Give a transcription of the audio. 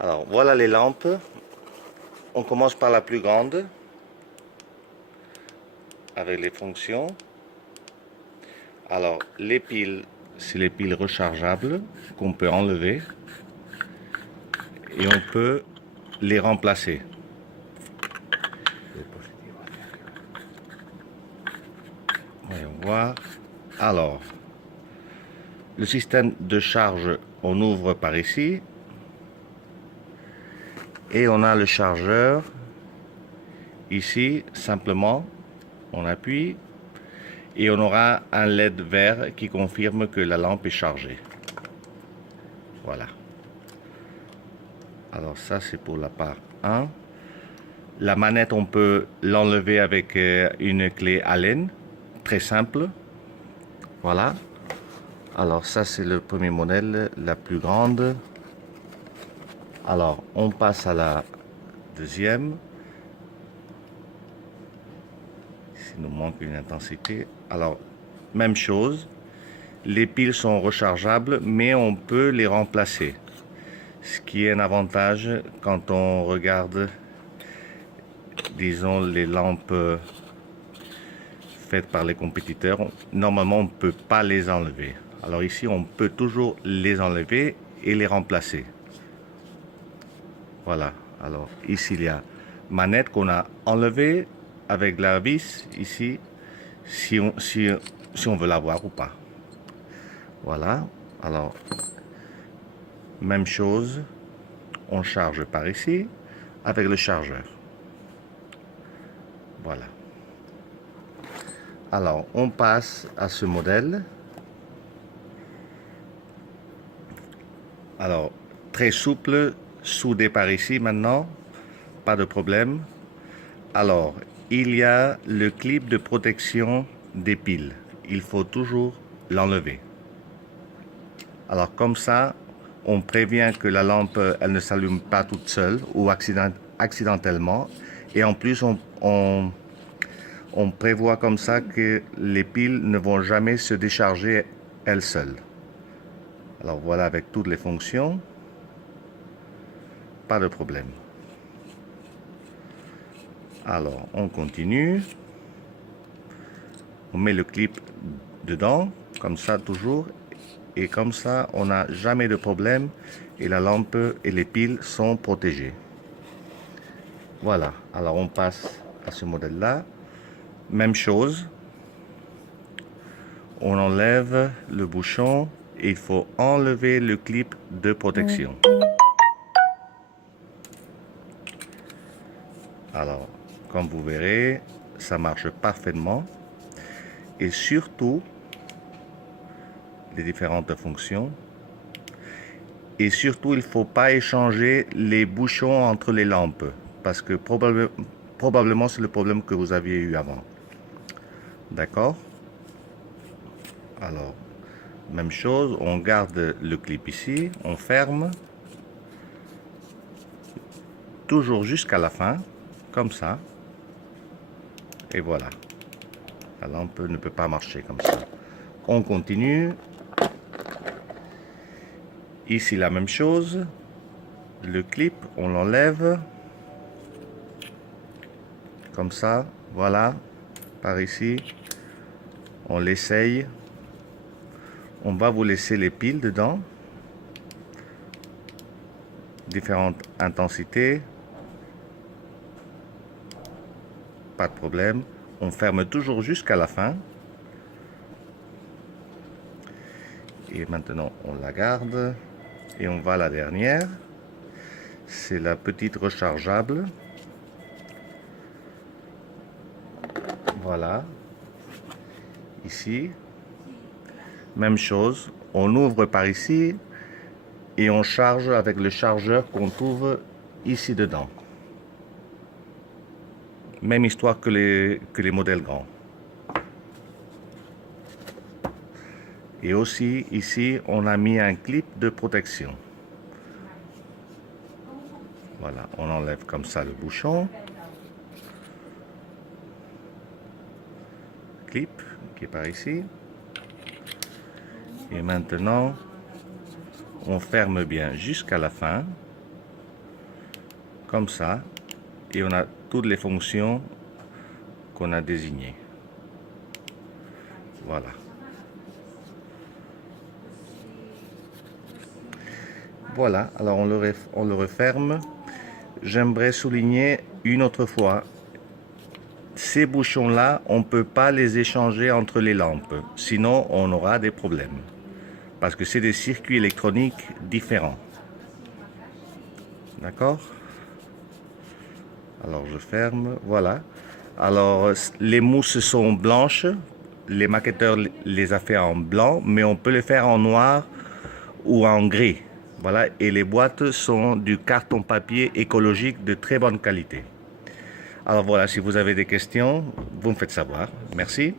Alors voilà les lampes. On commence par la plus grande avec les fonctions. Alors les piles, c'est les piles rechargeables qu'on peut enlever et on peut les remplacer. Voyons voir. Alors, le système de charge, on ouvre par ici. Et on a le chargeur. Ici, simplement, on appuie. Et on aura un LED vert qui confirme que la lampe est chargée. Voilà. Alors ça, c'est pour la part 1. La manette, on peut l'enlever avec une clé Allen. Très simple. Voilà. Alors ça, c'est le premier modèle, la plus grande. Alors, on passe à la deuxième. Ici, il nous manque une intensité. Alors, même chose. Les piles sont rechargeables, mais on peut les remplacer. Ce qui est un avantage quand on regarde, disons, les lampes faites par les compétiteurs. Normalement, on ne peut pas les enlever. Alors ici, on peut toujours les enlever et les remplacer. Voilà. Alors ici, il y a manette qu'on a enlevée avec la vis ici, si on veut l'avoir ou pas. Voilà. Alors, même chose, on charge par ici avec le chargeur. Voilà. Alors, on passe à ce modèle. Alors, très souple, soudé par ici maintenant, pas de problème. Alors, il y a le clip de protection des piles. Il faut toujours l'enlever. Alors, comme ça, on prévient que la lampe, elle ne s'allume pas toute seule ou accidentellement. Et en plus, on prévoit comme ça que les piles ne vont jamais se décharger elles seules. Alors voilà, avec toutes les fonctions, pas de problème. Alors, on continue. On met le clip dedans, comme ça toujours. Et comme ça, on n'a jamais de problème. Et la lampe et les piles sont protégées. Voilà, alors on passe à ce modèle-là. Même chose. On enlève le bouchon et il faut enlever le clip de protection. Alors, comme vous verrez, ça marche parfaitement. Et surtout, les différentes fonctions. Et surtout, il ne faut pas échanger les bouchons entre les lampes. Parce que probablement, c'est le problème que vous aviez eu avant. D'accord? Alors, même chose, on garde le clip ici, on ferme. Toujours jusqu'à la fin, comme ça. Et voilà. La lampe ne peut pas marcher comme ça. On continue. Ici, la même chose. Le clip, on l'enlève. Comme ça, voilà. Par ici, on l'essaye. On va vous laisser les piles dedans. Différentes intensités. Pas de problème. On ferme toujours jusqu'à la fin. Et maintenant, on la garde. Et on va à la dernière. C'est la petite rechargeable. Voilà. Ici. Même chose. On ouvre par ici. Et on charge avec le chargeur qu'on trouve ici dedans. Même histoire que les modèles grands. Et aussi, ici, on a mis un clip de protection. Voilà, on enlève comme ça le bouchon. Clip qui est par ici. Et maintenant, on ferme bien jusqu'à la fin. comme ça, et on a toutes les fonctions qu'on a désignées. Voilà. Voilà, alors on le referme. J'aimerais souligner une autre fois, ces bouchons-là, on ne peut pas les échanger entre les lampes, sinon on aura des problèmes. Parce que c'est des circuits électroniques différents. D'accord? Alors je ferme, voilà. Alors les mousses sont blanches, les maquetteurs les a fait en blanc, mais on peut les faire en noir ou en gris. Voilà, et les boîtes sont du carton papier écologique de très bonne qualité. Alors voilà, si vous avez des questions, vous me faites savoir. Merci.